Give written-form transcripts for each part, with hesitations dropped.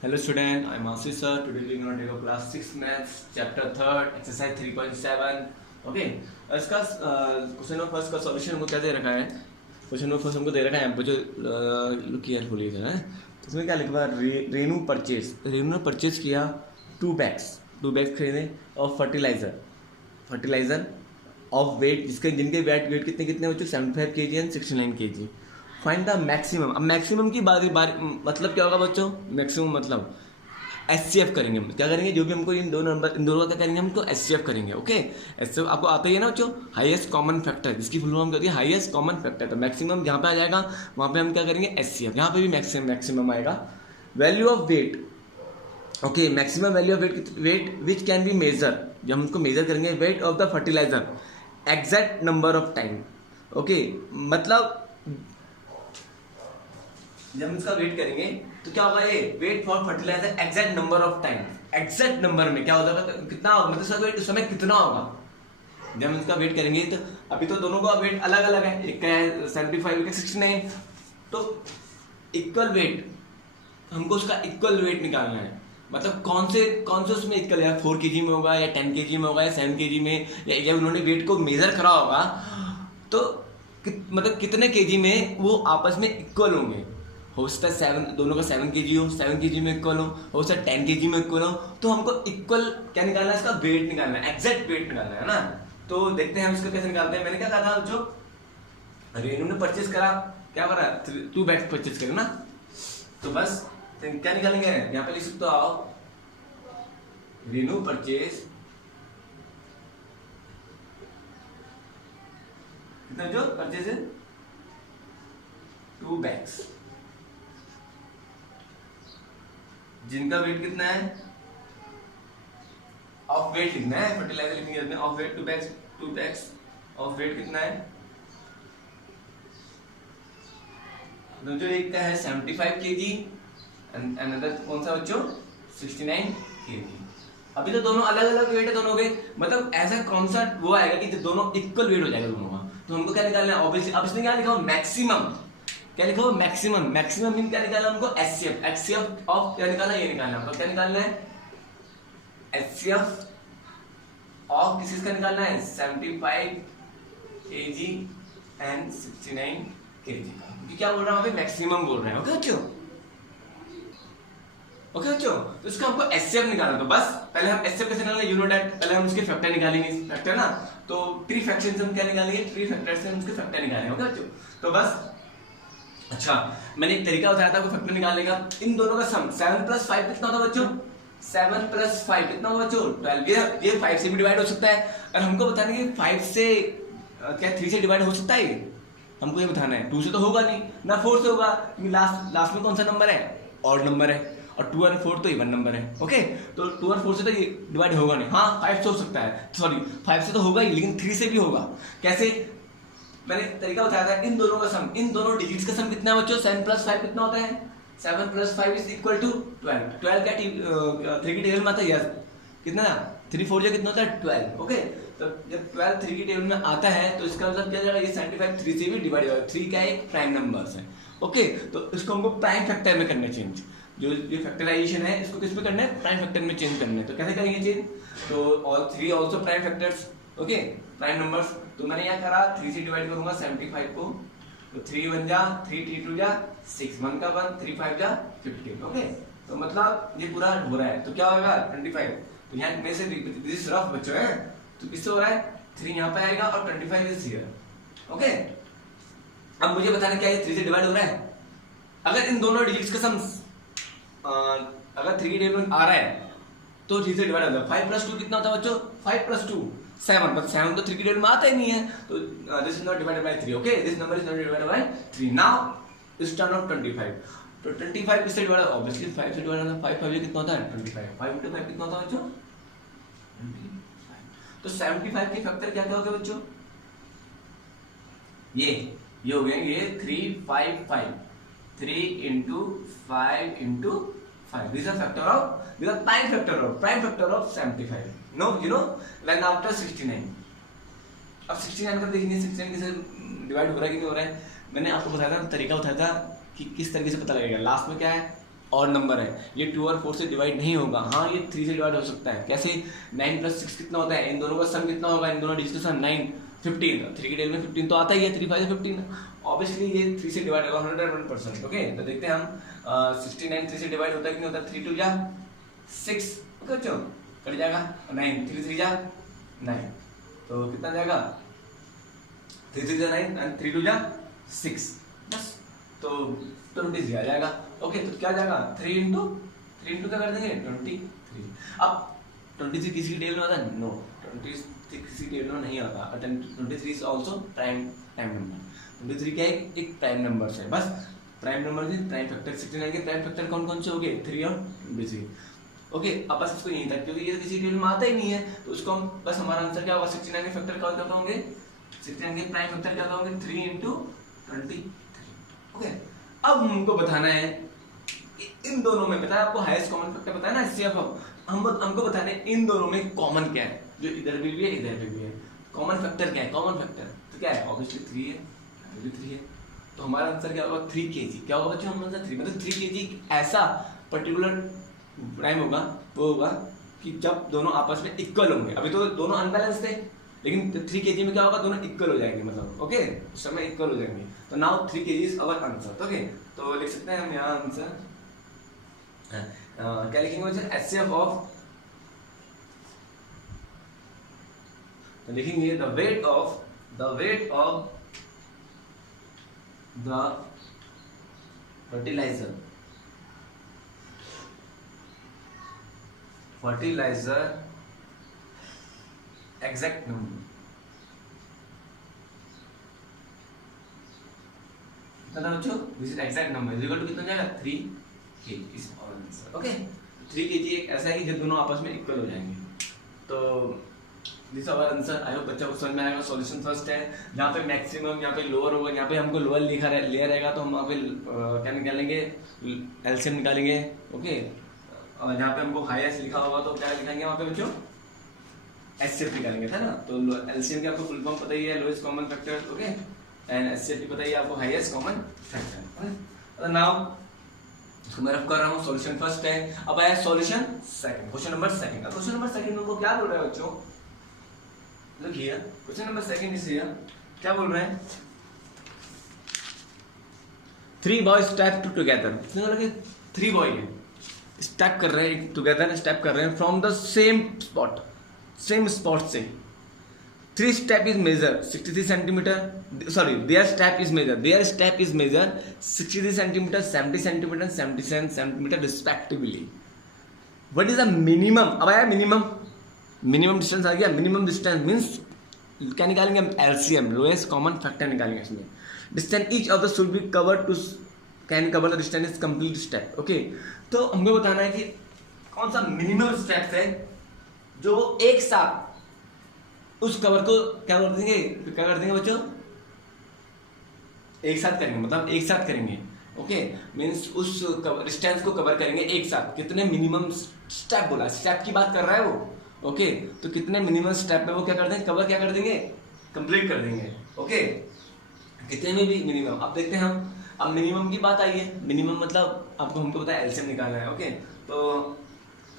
Hello student, I am Ashish sir. Today we are going to take a class 6 maths chapter 3rd exercise 3.7. Okay, इसका question number first का solution हमको क्या दे रखा है? Question number first हमको दे रखा है यहाँ पे जो लुक केयरफुली है तो इसमें क्या लिखा है? रेनू ने परचेज किया 2 बैग्स खरीदे और फर्टिलाइजर ऑफ वेट जिनके वेट कितने कितने बच्चों 75 kg and 69 kg. Find the maximum. अब मैक्सिमम की बारी मतलब क्या होगा बच्चों? मैक्सिमम मतलब एचसीएफ करेंगे हम. क्या करेंगे? जो भी हमको इन दोनों का क्या करेंगे? हमको एचसीएफ करेंगे. ओके, एचसीएफ आपको आता ही है ना बच्चों, हाईएस्ट कॉमन फैक्टर, जिसकी फुल फॉर्म करती है हाईएस्ट कॉमन फैक्टर. तो मैक्सिमम जहाँ पे आ जाएगा वहाँ पे हम क्या करेंगे? एचसीएफ. यहाँ पे भी मैक्सिमम आएगा. Value of weight. Okay, maximum value of weight which can be measure. जब हम उसको मेजर करेंगे weight of the fertilizer exact number of time. Okay, मतलब जब हम इसका वेट करेंगे तो क्या होगा? ये weight for fertilizer exact number of time. Exact number में क्या होगा? कितना होगा? मतलब इसका वेट उस समय कितना होगा जब हम इसका वेट करेंगे. तो अभी तो दोनों का वेट अलग अलग है, एक का है 75 एक का 69. तो इक्वल वेट, हमको उसका इक्वल वेट निकालना है. मतलब कौन से उसमें इक्वल है? 4 kg में होगा या 10 kg में होगा या 7 kg में, या उन्होंने वेट को मेजर करा होगा तो मतलब कितने kg में वो आपस में इक्वल होंगे. हो सकता है 7, दोनों का 7 kg हो, 7 kg में इक्वल हो सकता है 10 kg में इक्वल हो. तो हमको इक्वल क्या निकालना है? इसका वेट निकालना है, एग्जैक्ट वेट निकालना है ना. तो देखते हैं हम इसको कैसे निकालते हैं. मैंने क्या कहा था, जो रेनू ने परचेज करा, क्या करा? 2 बैग्स परचेज करे ना. तो बस क्या निकालेंगे? यहाँ पे लिख सकते हो आओ, रेनू परचेज कितना, जो परचेज है 2 बैग्स, जिनका वेट कितना है? ऑफ वेट लिखना है, फर्टिलाइजर लिखेंगे of weight 2 bags of weight कितना है? जो एक का है 75 kg एंड अनदर कौन सा बच्चों? 69 kg. अभी तो दोनों अलग अलग वेट है दोनों के. मतलब ऐसा कौन सा वो आएगा कि दोनों इक्वल वेट हो जाएगा दोनों का. तो हमको क्या निकालना है? ऑब्वियसली अब इसने क्या लिखा हो? मैक्सिमम. क्या लिखा हो? मैक्सिमम मीन क्या निकालना हमको? एचसीएफ ऑफ क्या निकालना? ये निकालना हमको. क्या निकालना है? एचसीएफ ऑफ किस का निकालना है? 75 kg एंड 69 kg का. क्या बोल रहा हूँ? मैक्सिमम बोल रहे हैं. ओके बच्चों, तो इसका हमको एचसीएफ निकालना. तो बस पहले हम एचसीएफ कैसे निकालेंगे? You know that. पहले हम उसके फैक्टर निकालेंगे, फैक्टर ना. तो ट्री फ्रैक्शन से हम क्या निकालेंगे? ट्री फैक्टर से हम उसके फैक्टर निकालेंगे. ओके बच्चों, तो बस अच्छा, मैंने एक तरीका बताया था आपको फैक्टर निकालने का. इन दोनों का सम 7 + 5 कितना होता है बच्चों? 7 + 5 कितना होगा बच्चों? 12. ये 5 से भी डिवाइड हो सकता है. और हमको बताना है कि 5 से क्या 3 से डिवाइड हो सकता है? हमको ये बताना है. 2 से तो होगा नहीं ना, 4 से होगा, क्योंकि लास्ट में कौन सा नंबर है? ऑड नंबर है. और 2 और 4 तो इवन नंबर है. ओके, तो 2 और 4 से तो डिवाइड होगा नहीं. हाँ, 5 से हो सकता है, सॉरी 5 से तो होगा ही, लेकिन 3 से भी होगा. कैसे? मैंने तरीका बताया था. इन दोनों का सम, इन दोनों डिजिट्स का सम कितना है बच्चों? 7 + 5 कितना होता है? 7 + 5 = 12. 12 का 3 की टेबल में आता है. यस, कितना? 3 4 जो कितना होता है? 12. ओके, तो जब 12 3 की टेबल में आता है तो इसका मतलब क्या जाएगा? ये 75 3 से भी डिवाइड होगा. 3 का एक प्राइम नंबर है. ओके, तो इसको हमको प्राइम फैक्टर में करना चेंज. जो फैक्टराइजेशन है इसको किस में करना है? प्राइम फैक्टर में चेंज करना है. तो कैसे करेंगे चेंज? तो all 3 also prime factors. Okay, prime numbers. तो मैंने क्या करा? 3 से डिवाइड करूंगा 75 को. तो 3 1 जा 3, 3 2 जा 6, 1 का 1, 3 5 जा 15. ओके, तो मतलब ये पूरा हो रहा है. तो क्या होगा? 25. तो यहाँ में से दिस रफ बच्चों है, तो किससे हो रहा है? 3 यहाँ पे आएगा और 25 इज हियर. ओके, अब मुझे बताना क्या ये 3 से डिवाइड हो रहा है? अगर इन दोनों डिजिट्स का सम अगर 3 की टेबल में आ रहा है तो 3 से डिवाइड होता है. 5 + 2 कितना होता है बच्चों? 5 + 2 7. बट 7 तो 3 की टेबल में आता ही नहीं है. तो this is not divided by 3. Okay, this number is not divided by 3. Now इस टर्न ऑफ 25. तो 25 किससे डिवाइड? ऑब्वियसली 5 से डिवाइड होता है. 5 5 ये कितना होता है? 25. 5 × 5 कितना होता है बच्चों? 25. तो 75 के फैक्टर क्या क्या हो गए बच्चों? ये हो गए ये 3 5 5. 3 × 5 × 5. These are prime factor of 75. No, you know, when after 69. अब 69 का देखिए 69 किसे डिवाइड हो रहा है कि नहीं हो रहा है. मैंने आपको बताया था, तरीका बताया था कि किस तरीके से पता लगेगा. लास्ट में क्या है? और नंबर है, ये 2 और 4 से डिवाइड नहीं होगा। हाँ ये 3 से डिवाइड हो सकता है। कैसे? 9 + 6 कितना होता है? इन दोनों का सम कितना होगा? इन दोनों डिजिट का सम 9 15, 3 की टेबल में 15 तो आता ही है, 3 5 15। ऑब्वियसली ये 3 से डिवाइड होगा 101%। ओके तो देखते हैं हम 69 3 से डिवाइड होता है कि नहीं होता? 3 2 जा 6, ओके बच्चों कट जाएगा, 9 3 3 जा 9, तो कितना जाएगा? 3 3 जा 9 एंड 3 2 जा 6, बस तो 23 आ जाएगा। ओके तो क्या जाएगा? 3 इंटू क्या कर देंगे? 23। अब 23 किसी की टेबल में आता है? नो, 23 किसी की टेबल में नहीं आता। 23 इज आल्सो प्राइम नंबर। 23 क्या है? एक प्राइम नंबर है, बस प्राइम नंबर से प्राइम फैक्टर। 69 के प्राइम फैक्टर कौन कौन से हो गए? 3 और 23। ओके अब बस इसको यहीं तक, क्योंकि ये किसी टेबल में आता ही नहीं है तो उसको हम बस हमारा आंसर क्या होगा? 69 के फैक्टर क्या होंगे? 69 के प्राइम फैक्टर क्या होंगे? 3 इंटू 23। ओके अब हमको बताना है इन दोनों में, पता है आपको हाईएस्ट कॉमन फैक्टर पता है ना HCF। हमको बताना है इन दोनों में कॉमन क्या है, जो इधर भी है इधर भी है। कॉमन फैक्टर क्या है? कॉमन फैक्टर तो क्या है? ऑब्वियसली 3 है, यहाँ भी 3 है, तो हमारा आंसर क्या होगा? 3 kg। क्या होगा बच्चों? हमारा 3 मतलब 3 kg ऐसा पर्टिकुलर टाइम होगा, वो होगा कि जब दोनों आपस में इक्वल होंगे। अभी तो दोनों अनबैलेंस थे, लेकिन 3 kg में क्या होगा? दोनों इक्वल हो जाएंगे, मतलब ओके उस समय इक्वल हो जाएंगे। तो now 3 kg is our answer. Okay तो लिख सकते हैं हम यहाँ आंसर क्या लिखेंगे बच्चे? HCF ऑफ, तो लिखेंगे the weight of the fertilizer exact number कितना था बच्चों? This is exact number is equal to कितना जाएगा? 3 kg is our answer. Okay 3 kg एक ऐसा है कि जब दोनों आपस में इक्वल हो जाएंगे। तो this our answer. I hope बच्चा को समझ में आएगा। सॉल्यूशन फर्स्ट है, जहाँ पे मैक्सिमम, यहाँ पे लोअर होगा, यहाँ पे हमको लोअर लिया रहेगा तो हम वहाँ पे क्या निकालेंगे? एलसीएम निकालेंगे। ओके और जहाँ पे हमको हाईएस्ट लिखा होगा तो क्या लिखेंगे वहाँ पे बच्चों? HCF निकालेंगे, है ना। तो एलसीएम की आपको फुल फॉर्म पता ही है, lowest common factor. Okay and HCF की पता ही है आपको, हाईएस्ट कॉमन फैक्टर। नाउ इसको मैं रफ कर रहा हूँ। सॉल्यूशन फर्स्ट है, अब आया solution second, question number second. अब क्वेश्चन नंबर सेकंड में हमको क्या बोल रहा है बच्चों? देखिए question number second is here, क्या बोल रहे हैं? 3 बॉयज स्टेप टुगेदर। 3 बॉय है, स्टेप कर रहे हैं टुगेदर, स्टेप कर रहे हैं फ्रॉम द सेम स्पॉट से। 3 step is measure 63 centimetre, sorry their step is measured 63 centimetre, 70 centimetre, 77 centimetre respectively. What is the minimum? अब आया मिनिमम डिस्टेंस आ गया। मिनिमम डिस्टेंस मीन्स क्या निकालेंगे हम? एलसीएम, लोएस्ट कॉमन फैक्टर निकालेंगे इसमें। Distance each of the should be cover to can cover the distance is complete step. Okay तो हमको बताना है कि कौन सा मिनिमम स्टेप है जो एक साथ उस कवर को क्या कर देंगे बच्चों? एक साथ करेंगे, मतलब एक साथ करेंगे। ओके मीन्स उस डिस्टेंस को कवर करेंगे एक साथ। कितने मिनिमम स्टेप बोला? स्टेप की बात कर रहा है वो। ओके तो कितने मिनिमम स्टेप में वो क्या कर देंगे? कवर क्या कर देंगे? कंप्लीट कर देंगे। ओके कितने में भी मिनिमम। अब देखते हैं हम, अब मिनिमम की बात आई है। मिनिमम मतलब आपको हमको पता है एलसीएम निकालना है। ओके तो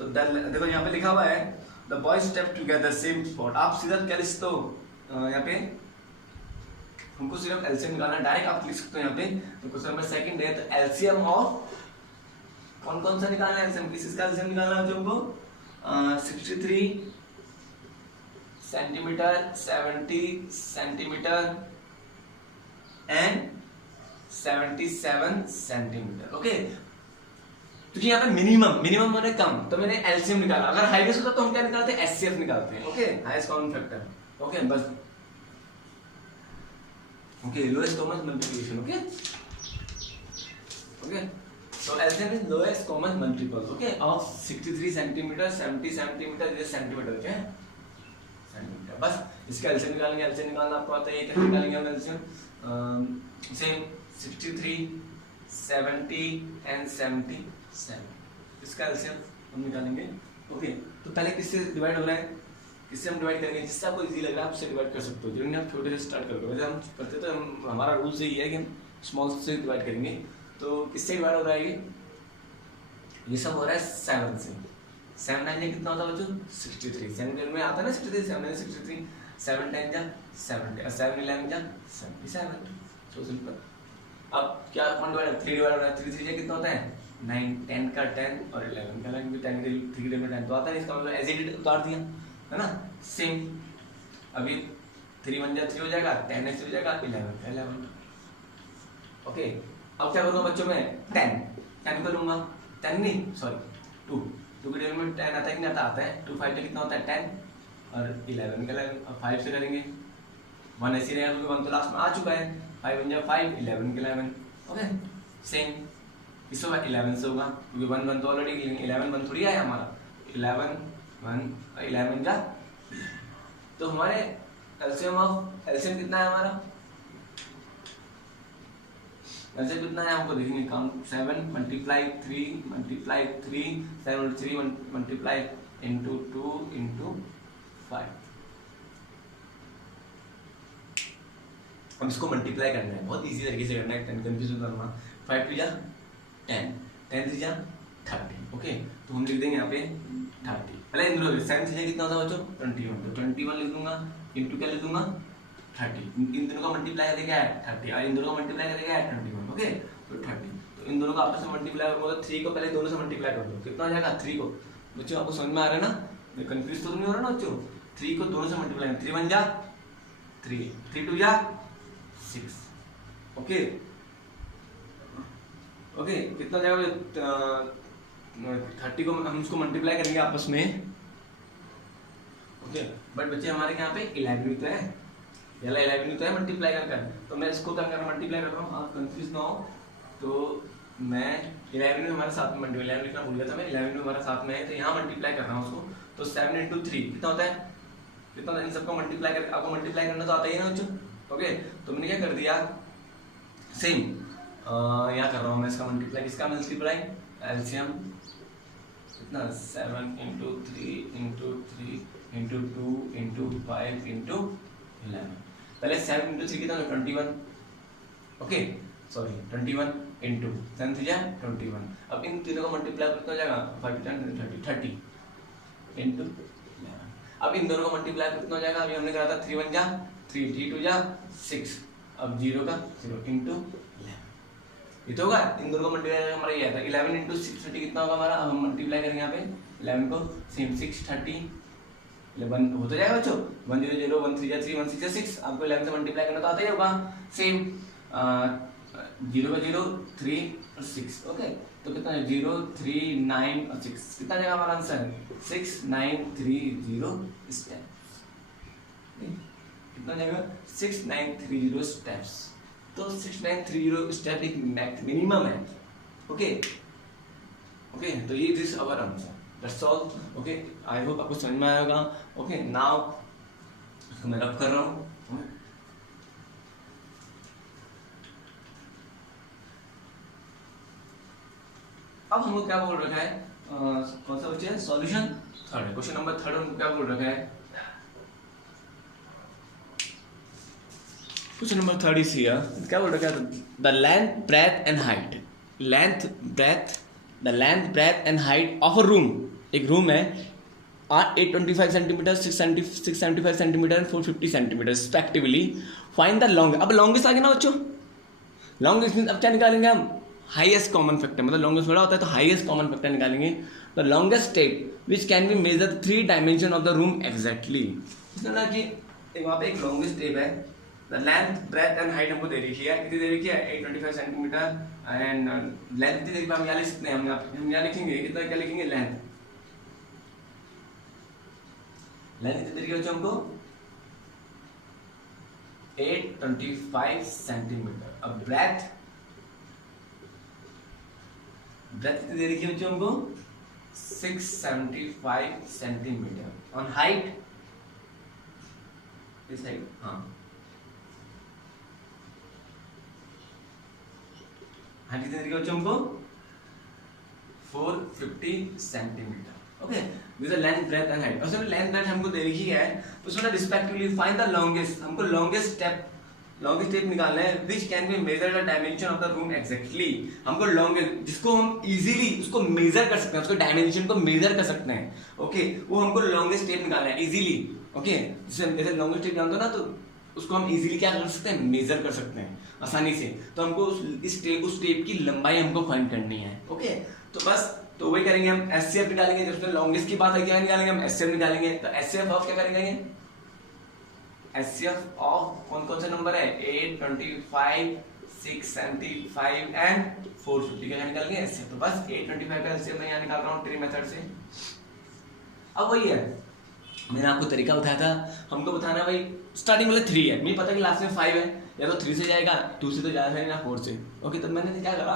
देखो यहाँ पे लिखा हुआ है the boys step together same spot. आप सीधा क्या लिख सकते हो यहाँ पे? हमको सिर्फ एलसीएम निकालना है, डायरेक्ट आप लिख सकते हो यहाँ पे। तो क्वेश्चन नंबर सेकंड है, तो एलसीएम ऑफ कौन सा निकालना है? एलसीएम किसका एलसीएम निकालना है हमको? 63 centimetre, 70 centimetre and 77 centimetre. Okay क्योंकि यहाँ पे मिनिमम मैंने कम, तो मैंने एलसीएम निकाला। अगर हाईएस्ट होता तो हम क्या निकालते हैं? HCF निकालते हैं। Okay highest common factor. Okay बस okay lowest common multiplication. Okay so LCM is lowest common multiple okay of 63 centimetre, 70 centimetre, ये सेंटीमीटर क्या है? सेंटीमीटर। बस इसका एलसीएम निकालेंगे। एलसीएम निकालना आपको आता है, कैसे निकालेंगे हम एलसीएम? सेम 63 70 एंड 77 इसका एलसीएम हम निकालेंगे। ओके तो पहले किससे डिवाइड हो रहा है? किससे हम डिवाइड करेंगे? जिससे आपको इजी लग रहा है आपसे डिवाइड कर सकते हो। जिन्हें आप छोटे से स्टार्ट करोगे, वैसे हम करते तो हमारा रूल यही है कि हम स्मॉल से डिवाइड करेंगे। तो किससे डिवाइड हो रहा है ये? ये सब हो रहा है 7 से। 7 9 जा कितना होता है बच्चों 63। 7 में आता है ना 63, 7 9 63, 7 10 जा 70, 7 11 जा 77। So simple. अब क्या 1 डिवाइड 3 डिवाइड 3 3 जा कितना होता है 9, 10 का 10 और 11 का 11, 10 के 3 में 10 तो आता है, इसका मतलब एज इट उतार दिया है ना। सेम अभी 3 1 जा 3 हो जाएगा, 10 ऐसे हो जाएगा, 11 का 11। ओके अब क्या करूँगा बच्चों में 10 करूँगा, 10 नहीं सॉरी 2 के टेबल में 10 आता है कि नहीं आता है। 2 5 कितना होता है 10 और 11 का 11। अब 5 से करेंगे 1 ऐसे रहेगा क्योंकि 1 तो लास्ट में आ चुका है। 5 1 जा 5, 11 का 11। ओके सेम इस बार 11 से होगा क्योंकि 1 1 तो ऑलरेडी 11 1 थोड़ी आया हमारा। 11 1 11 जा, तो हमारे एलसीएम कितना है हमारा, एलसीएम कितना है हमको देखिए काम 7 multiply 3 multiply 3 7 3 multiply into 2 into 5। अब इसको मल्टीप्लाई करना है, बहुत इजी तरीके से करना है, कंफ्यूजन करना। 5 2 जा 10, 10 3 जा 30। ओके तो हम लिख देंगे यहाँ पे 30। पहले इन दोनों 7 3 कितना होता है बच्चों 21, तो 21 लिख दूंगा इंटू क्या लिख दूंगा 30। इन दोनों का मल्टीप्लाई करेगा 30 और इन दोनों का मल्टीप्लाई करेगा 21। ओके तो 30, तो इन दोनों का आपस में मल्टीप्लाई करूंगा तो 3 को पहले दोनों से मल्टीप्लाई कर दो, कितना आ जाएगा 3 को। बच्चों आपको समझ में आ रहा है ना, कंफ्यूज तो नहीं हो रहा ना बच्चों। 3 को दोनों से मल्टीप्लाई, 3 1 जा 3, 3 2 जा 6। ओके ओके कितना जाएगा 30 को हम उसको मल्टीप्लाई करेंगे आपस में। ओके बट बच्चे हमारे यहाँ पे 11 तो है, 11 तो है मल्टीप्लाई कर, तो मैं इसको क्या कर रहा हूँ मल्टीप्लाई कर रहा हूँ, आप कंफ्यूज ना हो। तो मैं 11 में हमारे साथ में मल्टीप्लाई 11 लिखना भूल गया था मैं, 11 में हमारा साथ में है तो यहाँ मल्टीप्लाई कर रहा हूँ उसको। तो 7 इंटू 3 कितना होता है, कितना होता है, इन सबको मल्टीप्लाई कर, आपको मल्टीप्लाई करना तो आता ही है ना बच्चों। ओके तो मैंने क्या कर दिया सेम यहाँ कर रहा हूँ मैं इसका मल्टीप्लाई, किसका मल्टीप्लाई एलसीएम कितना 7 into 3 into 3 into 2 into 5 into 11। पहले 7 इंटू 3 कितना 21। ओके सॉरी 21 इंटू 7 3 जा 21। अब इन तीनों का मल्टीप्लाई कितना हो जाएगा 5 10 30 इंटू 11। अब इन दोनों का मल्टीप्लाई कितना हो जाएगा, अभी हमने कहा था 3 1 जा 3 3 2 जा 6, अब 0 का 0 इंटू 11 ये तो होगा। इन दोनों का मल्टीप्लाई हमारा ये आता है 11 इंटू 6 30 कितना होगा हमारा। अब हम मल्टीप्लाई करेंगे यहाँ पे 11 को सेम 6 30 11 हो तो जाएगा बच्चों 1 0 0 1 3 जा 3 1 6 जा 6। आपको 11 से मल्टीप्लाई करना तो आता ही होगा। सेम 0 का 0 3 और 6। ओके तो कितना है 0 3 9 और 6, कितना जाएगा हमारा आंसर 6 9 3 0 स्टेप्स। कितना जाएगा 6 9 3 0 स्टेप्स। तो 6 9 3 0 स्टेप एक मिनिमम है। ओके ओके तो ये this our answer, that's all. Okay I hope आपको समझ में आया होगा। ओके नाउ इसको मैं रब कर रहा हूँ। अब हमको क्या बोल रखा है कौन सा बच्चे है सॉल्यूशन थर्ड, क्वेश्चन नंबर 3 हमको क्या बोल रखा है, क्वेश्चन नंबर 3 इज हियर। क्या बोल रखा है the length breadth and height, the length breadth and height of a room, एक रूम है 825 centimetre 675 centimetre 450 centimetre respectively. Find the long, अब लॉन्गेस्ट आ गया ना बच्चों, लॉन्गेस्ट अब क्या निकालेंगे हम हाईएस्ट कॉमन फैक्टर, मतलब लॉन्गेस्ट बड़ा होता है तो हाईएस्ट कॉमन फैक्टर निकालेंगे। The longest step which can be measure 3 dimension of the room exactly. इसलिए कि वहाँ पे एक लॉन्गेस्ट स्टेप है, the length breadth and height हमको दे रखी है, कितनी दे रखी है 825 सेंटीमीटर एंड लेंथ कितनी दे रखी है हम यहाँ लिख सकते हैं, हम यहाँ लिखेंगे कितना क्या लिखेंगे लेंथ कितनी दे रखी है हमको 825 सेंटीमीटर। अब ब्रेथ कितनी दे रखी है बच्चों हमको 675 सेंटीमीटर। ऑन हाइट इस हाइट हाँ हाइट कितनी दे रखी है बच्चों हमको 450 centimetre. Okay this is length breadth and height. और लेंथ ब्रेथ हमको दे रखी है तो उसमें रिस्पेक्टिवली फाइंड द लॉन्गेस्ट, हमको लॉन्गेस्ट स्टेप लॉन्गेस्ट स्टेप निकालना है विच can be measure the dimension of the room exactly. हमको लॉन्गेस्ट जिसको हम इजीली उसको मेजर कर सकते हैं, उसको डायमेंशन को मेजर कर सकते हैं, ओके, वो हमको लॉन्गेस्ट स्टेप निकालना है इजीली, ओके। जैसे लॉन्गेस्ट स्टेप जानते हो ना, तो उसको हम इजीली क्या कर सकते हैं, मेजर कर सकते हैं आसानी से। तो हमको उस स्टेप की लंबाई हमको फाइंड करनी है, ओके। तो बस तो वही करेंगे हम, एचसीएफ निकालेंगे। जब उसमें लॉन्गेस्ट की बात है क्या निकालेंगे हम, एचसीएफ निकालेंगे। तो एचसीएफ ऑफ क्या करेंगे, एचसीएफ ऑफ कौन कौन सा नंबर है, 8, 25, 675 एंड 450 का निकालेंगे एचसीएफ। तो बस 825 का एचसीएफ मैं यहाँ निकाल रहा हूँ ट्री मेथड से। अब वही है, मैंने आपको तरीका बताया था, हमको बताना भाई स्टार्टिंग वाले 3 है, मुझे पता है कि लास्ट में 5 है, या तो 3 से जाएगा, 2 से तो ज्यादा है ना 4 से, ओके। तो मैंने क्या करा,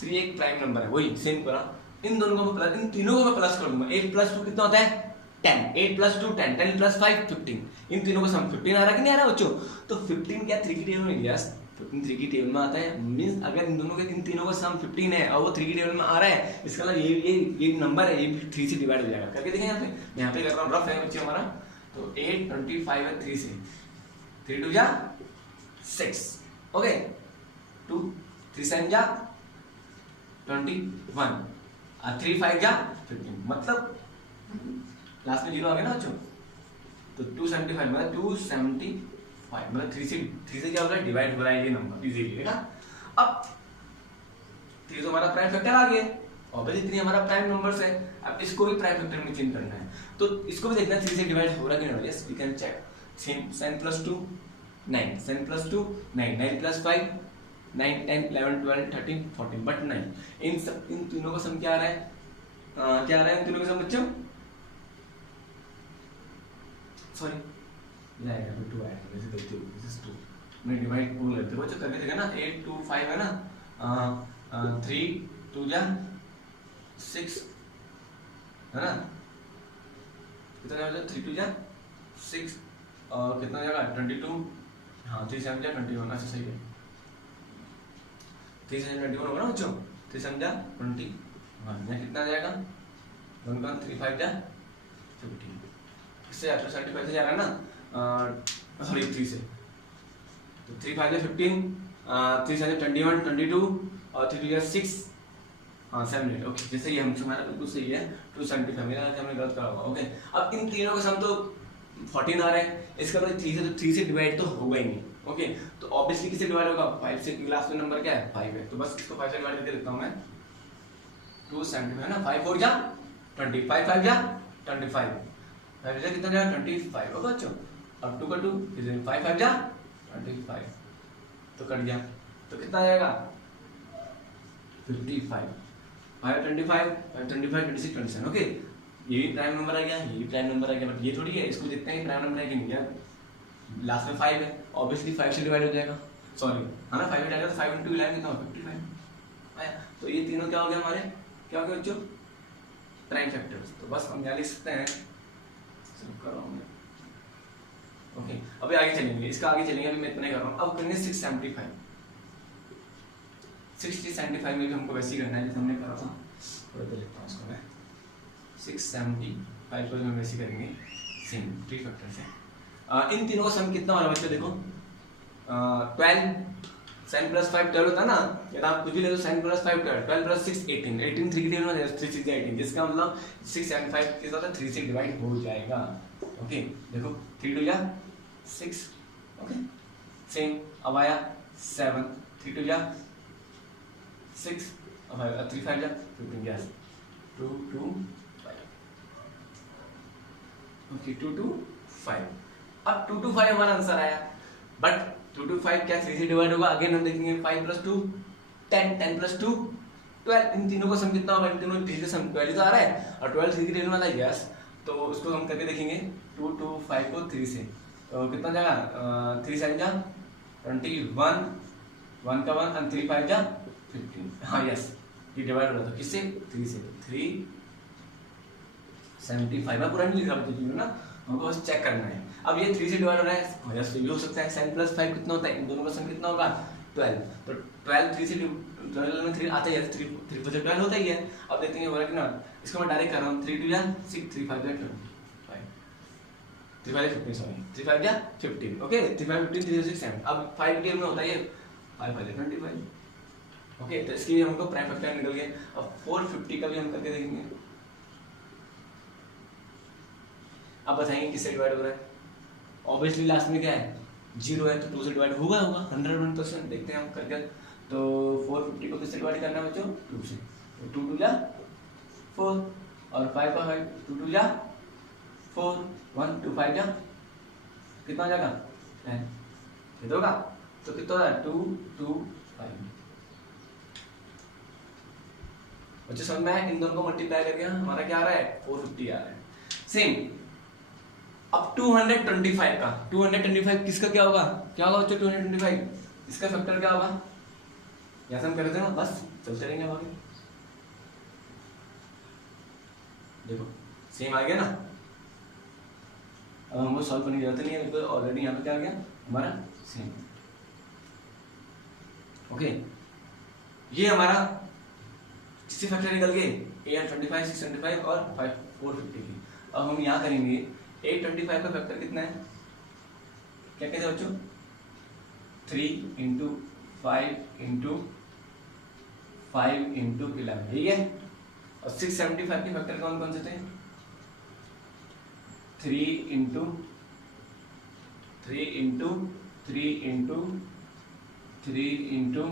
3 एक प्राइम नंबर है, वही सेम करा, इन दोनों को मैं प्लस, इन तीनों को मैं प्लस कर दूंगा। 8 + 2 कितना होता है 10, 8 + 2 10, 10 + 5 15, इन तीनों का सम 15 आ रहा कि नहीं आ रहा बच्चों। तो 15 क्या 3 की टेबल में, यस 15 3 की टेबल में आता है। मींस अगर इन दोनों के, इन तीनों का सम 15 है और वो 3 की टेबल में आ रहा है, इसका मतलब ये नंबर है, ये 3 से डिवाइड हो जाएगा। करके देखें यहाँ पे, मैं यहाँ पे कर रहा हूँ, रफ है बच्चे हमारा। तो 8 25 है 3 से, 3 2 जा 6, ओके, 2 3 7 जा 21, 3 5 जा 15, मतलब लास्ट में 0 आ गया ना बच्चों। तो 275 मतलब 275 मतलब 3 से क्या हो रहा है, डिवाइड हो रहा है ये नंबर इजीली, देखा। अब 3 तो हमारा प्राइम फैक्टर आ गया, ऑब्वियसली 3 हमारा प्राइम नंबर्स है। अब इसको भी प्राइम फैक्टर में चेंज करना है, तो इसको भी देखना है 3 से डिवाइड हो रहा है कि नहीं। Yes we can check. 7 + 2 9, 7 + 2 9, 9 + 5 9, 10 11 12 13 14, but नहीं, इन तीनों का सम क्या आ रहा है, क्या आ रहा है इन तीनों का सम बच्चों, सॉरी ये आएगा 2 आएगा, वैसे गलती हो गई, दिस इज 2, मैं डिवाइड 2 लेते हो बच्चों, करके देखा ना, 8 2 5 है ना, 3 2 जा 6 है ना, कितना जाएगा 3 2 जा 6 और कितना जाएगा 22, हाँ 3 7 जा 21, अच्छा सही है, 3 7 21 होगा ना बच्चों, 3 7 जा 21, यहाँ कितना जाएगा 1 1 3 5 जा 15, इससे 75 से जा रहा है ना, सॉरी 3 से, तो 3 5 जा 15, 3 7 21 22 और 3 2 जा 6, हाँ 7 8, ओके, जैसे ये हमसे हमारा बिल्कुल सही है 275, मेरा हमने गलत करा होगा, ओके। अब इन तीनों का सम तो 14 आ रहा है, इसका मतलब 3 से डिवाइड तो होगा ही नहीं, ओके। तो ऑब्वियसली किससे डिवाइड होगा, 5 से, लास्ट में नंबर क्या है 5 है, तो बस इसको 5 से डिवाइड करके देता हूँ मैं, 275 है ना, 5 4 जा 20, 5 5 जा 25, 5 जा कितना जाएगा 25 होगा बच्चों, अब 2 का 2 फिर 5 5 जा 25, तो कट गया, तो कितना आएगा 55, 5 25 5 25 26 27, ओके। ये भी प्राइम नंबर आ गया, ये भी प्राइम नंबर आ गया, बट ये थोड़ी है, इसको देखते हैं प्राइम नंबर है कि नहीं है, लास्ट में 5 है, ऑब्वियसली 5 से डिवाइड हो जाएगा, सॉरी हाँ ना 5 में डालेगा तो 5 × 11 कितना होगा 55 आया। तो ये तीनों क्या हो गया हमारे, क्या हो गया बच्चों, प्राइम फैक्टर्स। तो बस हम यहाँ लिख सकते हैं, कर रहा हूँ मैं, ओके। अभी आगे चलेंगे, इसका आगे चलेंगे, अभी मैं इतना ही कर रहा हूँ। अब करेंगे 675, 675 में भी हमको वैसे ही करना है जैसे हमने करा था, थोड़ा देर लिखता हूँ उसको मैं, 675 को हम वैसे करेंगे सेम 3 फैक्टर से। इन तीनों का सम कितना हो रहा है बच्चों, देखो 12, 7 + 5 12 होता है ना, या आप कुछ भी ले लो, 7 + 5 12, 12 + 6 18, 18 3 की टेबल में 3 6 18, जिसका मतलब 675 के साथ 3 से डिवाइड हो जाएगा, ओके। देखो 3 2 जा 6, ओके, सेम। अब आया 7, 3 2 जा 6, अब 3 5 जा 15, यस 2 2 5, ओके 2 2 5। अब 2 2 5 हमारा आंसर आया, बट 2 2 5 क्या 3 से डिवाइड होगा, अगेन हम देखेंगे 5 + 2 10, 10 + 2 12, इन तीनों का सम कितना होगा, इन तीनों 3 का सम 12 तो आ रहा है, और 12 3 की टेबल में आता है, यस। तो उसको हम करके देखेंगे 2 2 5 को 3 से, तो कितना जाएगा 3 7 जा 21, 1 का 1 और 3 5 जा 15, हाँ यस, ये डिवाइड हो रहा था किससे 3 से, 3 75 पूरा नहीं लिखा बच्चों ना, हमको बस चेक करना है। अब ये 3 से डिवाइड हो रहा है, यस ये भी हो सकता है। 7 + 5 कितना होता है, इन दोनों का सम कितना होगा 12, तो 12 3 से 12 में 3 आता है, 3 3 + 12 होता ही है। अब देखते हैं हो रहा है कि ना, इसको मैं डायरेक्ट कर रहा हूँ, 3 2 जा 6, 3 5 जा 25, 3 5 15 सॉरी 3 5 क्या 15 ओके 3 5 15 3 6 7 अब 5 डिटेल में होता है ये 5 5 25 ओके तो इसके लिए हमको प्राइम फैक्टर निकल गए। अब 450 का भी हम करके देखेंगे। अब बताएंगे किससे डिवाइड हो रहा है। ऑब्वियसली लास्ट में क्या है 0 है तो 2 से डिवाइड होगा 101%। देखते हैं हम करके। तो 450 को किससे डिवाइड करना है बच्चों 2 से। तो 2 2 जा 4 और 5 का 5 2 2 जा 4 1 2 5 जा कितना हो जाएगा 10 ये होगा। तो कितना होगा 2 2 5 बच्चों समझ में आया। इन दोनों को मल्टीप्लाई करके हमारा क्या आ रहा है 450 आ रहा है। सेम अब 225 का 225 किसका क्या होगा बच्चों 225 इसका फैक्टर क्या होगा यहाँ से हम कर रहे थे ना बस चलते रहेंगे आगे। देखो सेम आ गया ना। अब हमको सॉल्व करने की जरूरत नहीं है बिल्कुल ऑलरेडी यहाँ पे क्या आ गया हमारा सेम। ओके ये हमारा किससे फैक्टर निकल गए 825 625 और 450 की। अब हम यहाँ करेंगे 825 का फैक्टर कितना है क्या कहते हैं बच्चों 3 इंटू 5 इंटू 5 इंटू 11 ठीक है। और 675 के फैक्टर कौन कौन से थे 3 into 3 into 3 into 3 into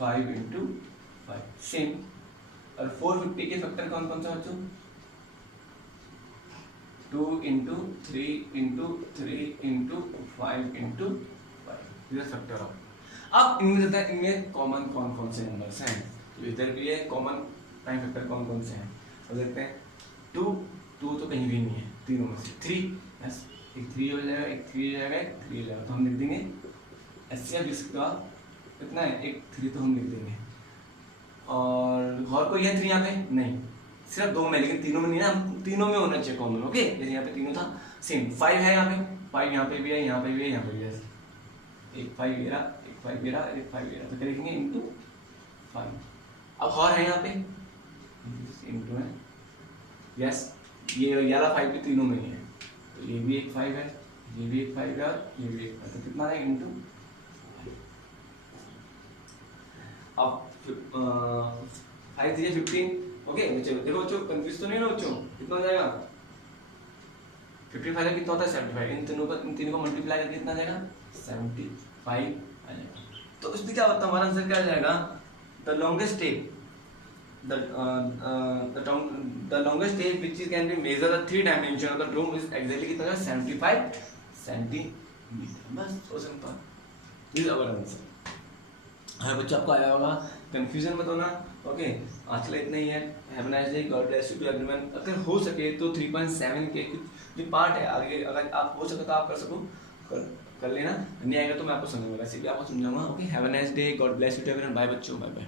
5 into 5 same. और 450 के फैक्टर कौन कौन से बच्चों 2 इंटू 3 इंटू 3 इंटू 5 इंटू 5 ये फैक्टर ऑफ। अब इनमें देता है इनमें कॉमन कौन कौन से नंबर्स हैं। तो इधर भी है कॉमन प्राइम फैक्टर कौन कौन से हैं। तो देखते हैं 2 2 तो कहीं भी नहीं है तीनों में से 3 बस एक 3 हो जाएगा एक 3 हो जाएगा एक 3 हो जाएगा। तो हम लिख देंगे एचसीएफ जिसका कितना है एक 3 तो हम लिख देंगे। और कोई है 3 यहाँ पे नहीं सिर्फ 2 में लेकिन तीनों में नहीं ना तीनों में होना चाहिए कॉमन। ओके जैसे यहाँ पे तीनों था सेम 5 है यहाँ पे 5 यहाँ पे भी है यहाँ पे भी है यहाँ पे भी है एक 5 ये रहा एक 5 ये रहा एक 5 ये रहा। तो क्या लिखेंगे इंटू 5। अब और है यहाँ पे इंटू है यस ये वाला 5 भी तीनों में ही है। तो ये भी एक 5 है ये भी एक 5 है और ये भी एक 5 तो कितना है इंटू। अब 5 3 15 ओके चलो देखो बच्चों कंफ्यूज तो नहीं ना बच्चों कितना हो जाएगा 55 कितना होता है 75 इन तीनों को मल्टीप्लाई करके कितना आ जाएगा 75 आ जाएगा। तो उसमें क्या होता है हमारा आंसर क्या आ जाएगा the longest tape the longest tape which can be measure the 3 dimension of the dome is exactly कितना है 75 सेंटीमीटर। बस so simple this is our answer. हाँ बच्चों आपको आया होगा कंफ्यूजन मत होना। ओके आज के लिए इतना ही है। Have a nice day God bless you to everyone. अगर हो सके तो 3.7 के कुछ जो पार्ट है आगे अगर आप हो सके तो आप कर सको कर लेना नहीं आएगा तो मैं आपको समझाऊंगा वैसे भी आपको समझाऊंगा। Okay have a nice day God bless you to everyone bye बच्चों बाय बाय।